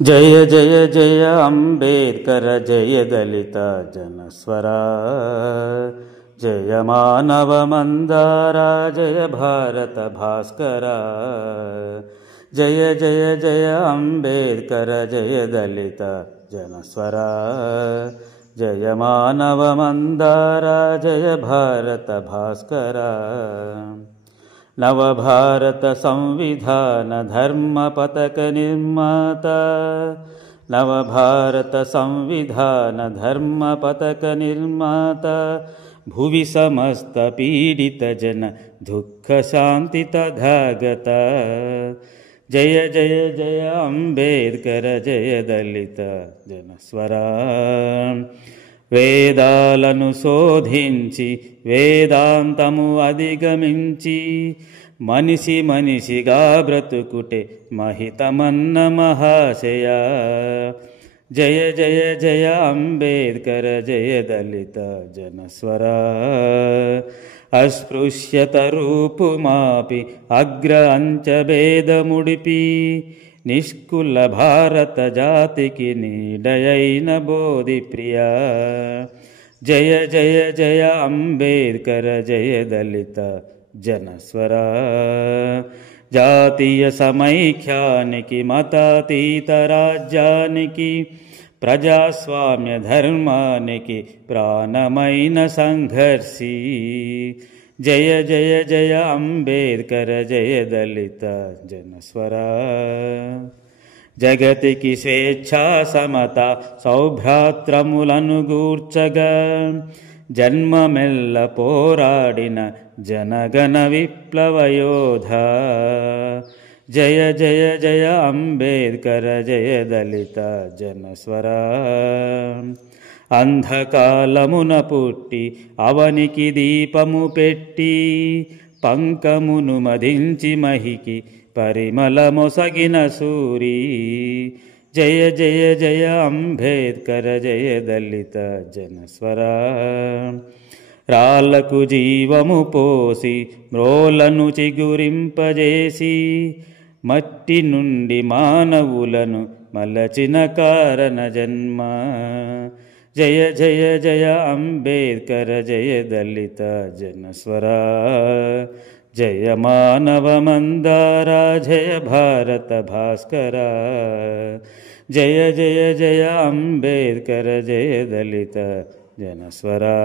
జయ జయ జయ అంబేద్కర జయ దళిత జనస్వరా జయ మానవ మందారా జయ భారత భాస్కరా జయ జయ జయ అంబేద్కర జయ దళిత జనస్వరా జయ మానవ మందారా జయ భారత భాస్కరా నవభారత సంవిధాన ధర్మ పతక నిర్మాత నవభారత సంవిధాన ధర్మ పతక నిర్మాత భువి సమస్త పీడిత జన దుఃఖ శాంతి తథాగత జయ జయ జయ అంబేద్కర జయ దళిత జనస్వరా వేదాలను శోధించి వేదాంతము అధిగమించి మనిషి మనిషిగా బ్రతుకుటే మహితమన్న మహాశయ జయ జయ జయ అంబేద్కర జయ దళిత జనస్వరా అస్పృశ్యత రూపుమాపి అగ్ర అంచభేదముడిపి నిష్కుల భారత జాతికి నీడయైన బోధి ప్రియా జయ జయ జయ అంబేద్కర జయ దళిత జనస్వరా జాతీయ సమైక్యానికి మతాతీత రాజ్యానికి ప్రజాస్వామ్య ధర్మానికి ప్రాణమైన సంఘర్షి జయ జయ జయ అంబేద్కర జయ దళిత జనస్వరా జగతికి స్వేచ్ఛా సమత సౌభ్రాత్రములను గూర్చగా జన్మమెల్ల పోరాడిన జనగణ విప్లవయోధ జయ జయ జయ అంబేద్కర జయ దళిత జనస్వరా అంధకాలమున పుట్టి అవనికి దీపము పెట్టి పంకమును మదించి మహికి పరిమళమొసగిన సూరి జయ జయ జయ అంబేద్కర జయ దళిత జనస్వరా రాళ్లకు జీవము పోసి మ్రోలను చిగురింపజేసి మట్టి నుండి మానవులను మలచిన కారణ జన్మ జయ జయ జయ అంబేద్కర జయ దళిత జనస్వరా జయ మానవ మందారా జయ భారత భాస్కరా జయ జయ జయ అంబేద్కర జయ దళిత జనస్వరా